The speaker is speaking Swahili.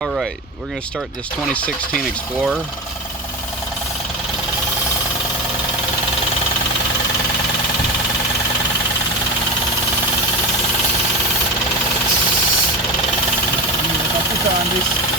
All right, we're going to start this 2016 Explorer. Niin, otetaan this